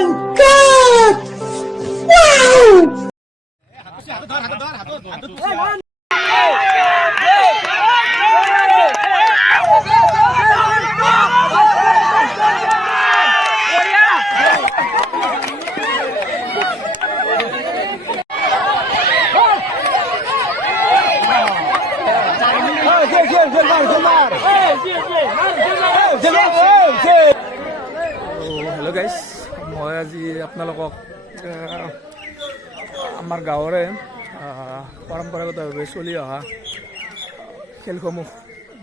my god! Wow! Hello' guys, মই আজি আপোনালোকক আমাৰ গাঁৱৰে পৰম্পৰাগতভাৱে চলি অহা খেলসমূহ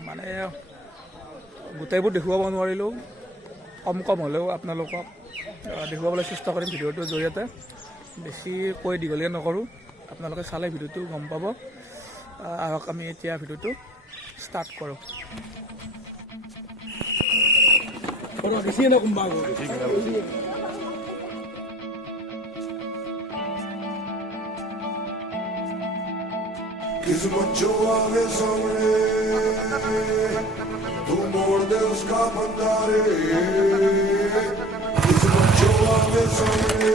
মানে গোটেইবোৰ দেখুৱাব নোৱাৰিলেও কম হ'লেও আপোনালোকক দেখুৱাবলৈ চেষ্টা কৰিম ভিডিঅ'টোৰ জৰিয়তে। বেছি কৈ দীঘলীয়া নকৰোঁ, আপোনালোকে চালে ভিডিঅ'টো গম পাব। আহক আমি এতিয়া ভিডিঅ'টো ষ্টাৰ্ট কৰোঁ। किस्मत जो आवे सामने तू मोड़ दे उसका बंदा रे। किस्मत जो आवे सामने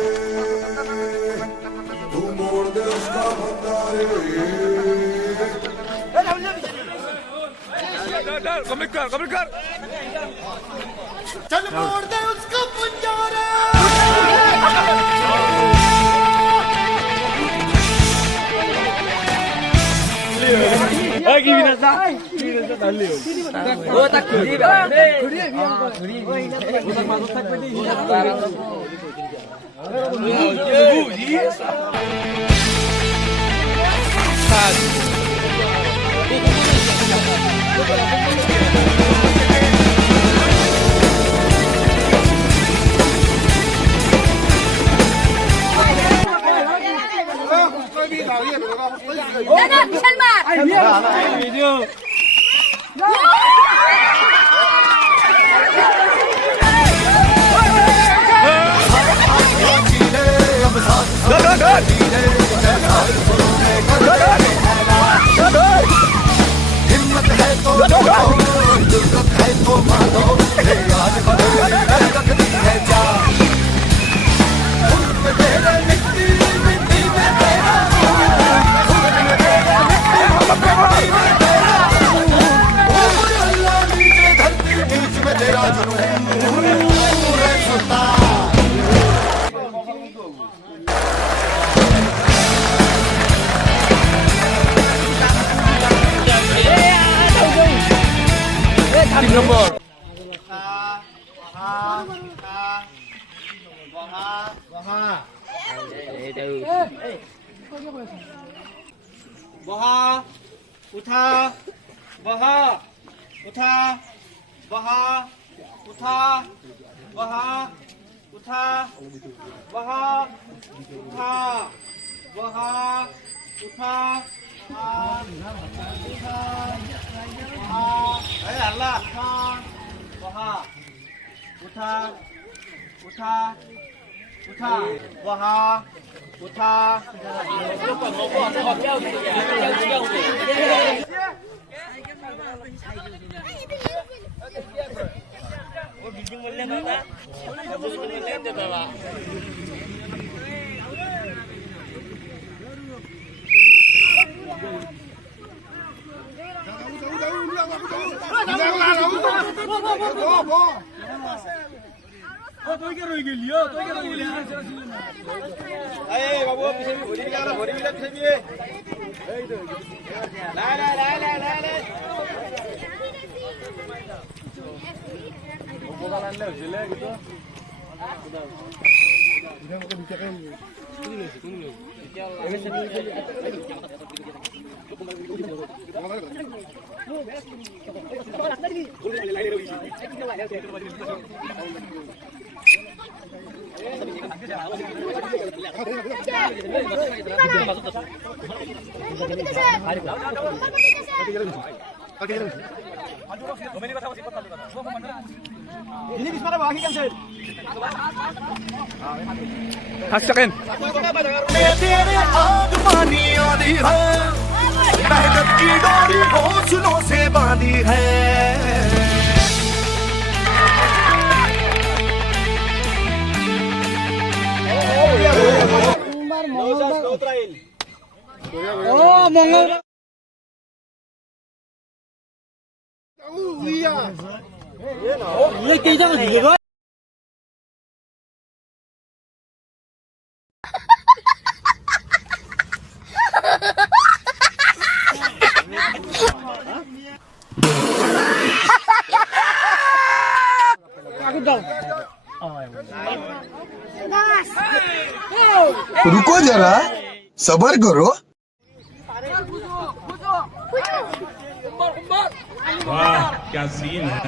तू मोड़ दे उसका बंदा रे। कमेंट कर चल मोड़ दे उसका बंदा रे। हिम्मत है तो जरूरत है तो मानो याद रखती है जा। तेरे मिट्टी मिट्टी में तेरा अल्लाह नीचे धरती बीच में तेरा जुनून सुल्तान। Tim nomor बहा उठा बहा उठा बहा उठा बहा उठा बहा उठा बहा उठा अल्लाह बहा उठा उठा उठा बहा उठा Ini bisa pada bawah kan sih? Hasilkan. तेरे आदमानी आदि है मेहनत की डोरी हौसलों से बांधी है। रुको जरा सबर करो वाह क्या सीन है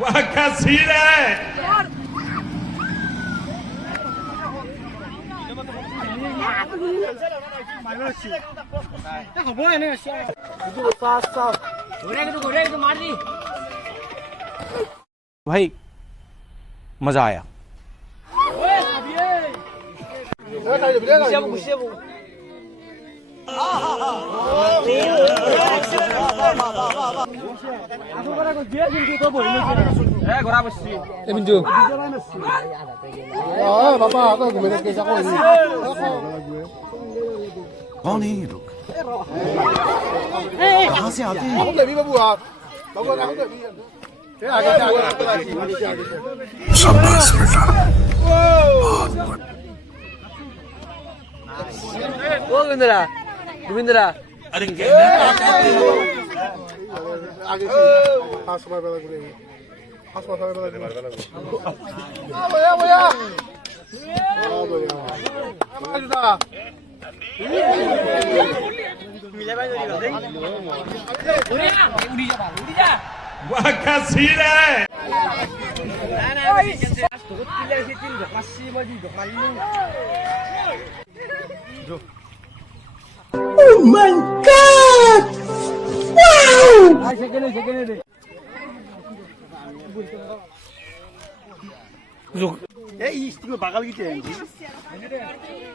वाह क्या सीन है भाई मजा आया Minju. कौन है ये लोग कहाँ से आते हैं शाबाश बेटा गोविंदरा अरे वाह क्या सीन है Oh my god! Wow!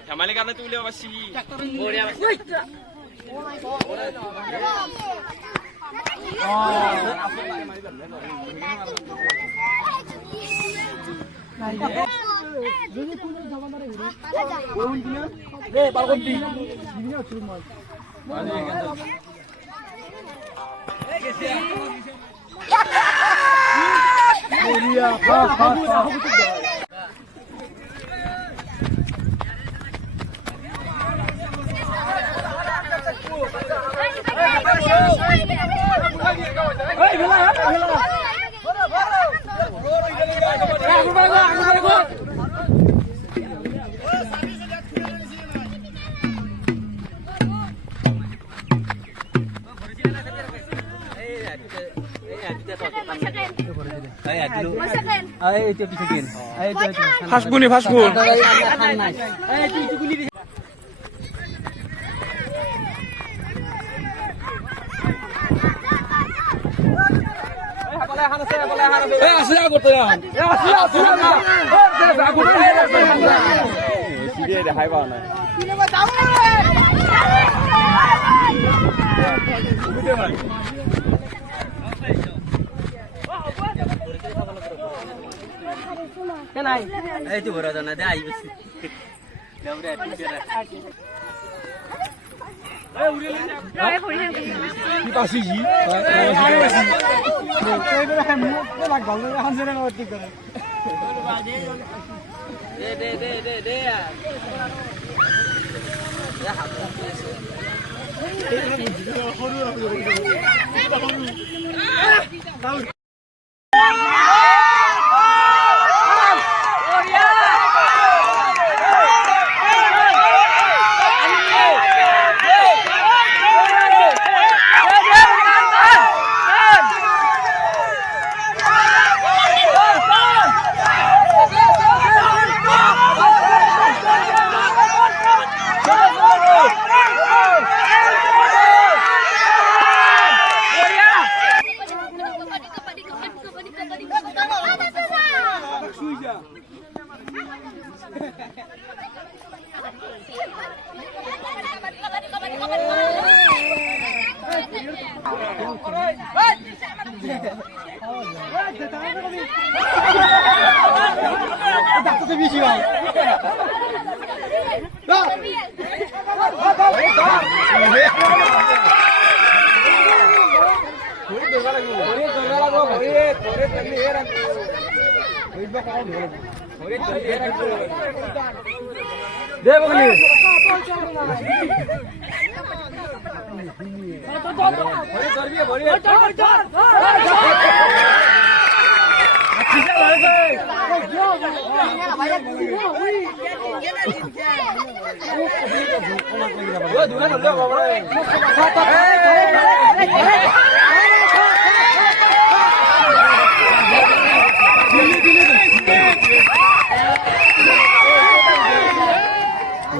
ধেমালি কাৰণে তুলিব পাৰছি Fasbun nih, fasbun. Asli aku tuh ya. Asli aku. Dia ada haiwan. Kenai. Itu baru ada nada ayu sih. Dah udah Di pasti sih.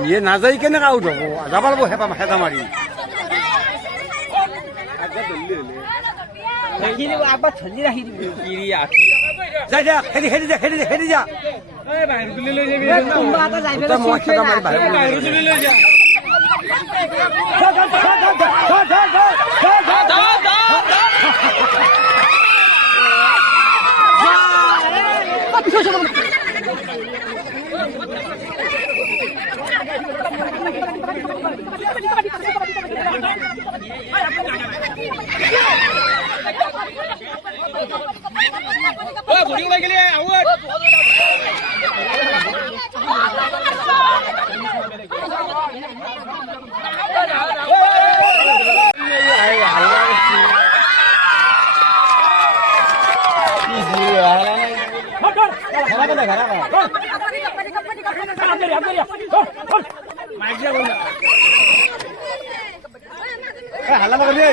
ইয়ে নাযায় কেনেকৈ আউট হ'ব যাব লাগিব হেঁচা মাৰি যাই যা খেদি যা মই খেদা মাৰি বাহিৰ হাল্লা নকৰিবি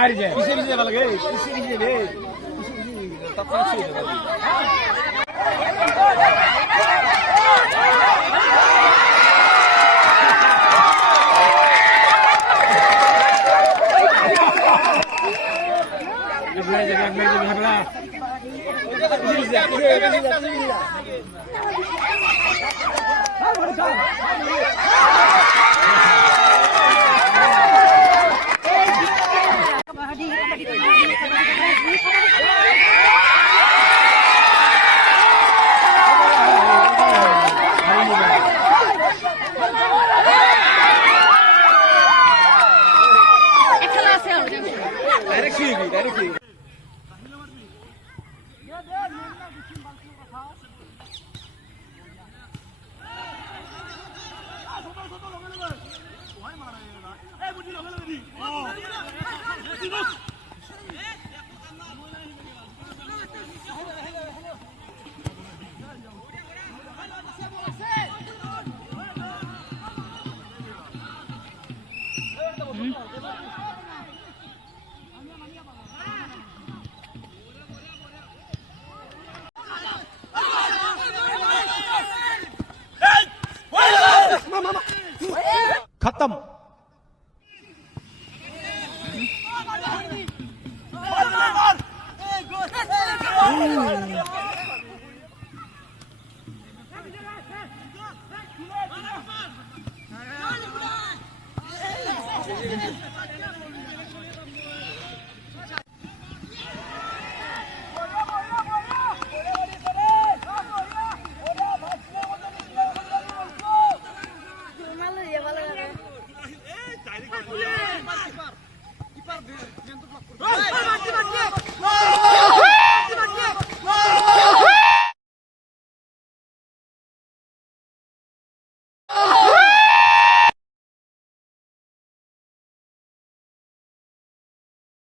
মাৰি যায় পিছে পিছে যাব লাগে পিছে পিছে দে खत्म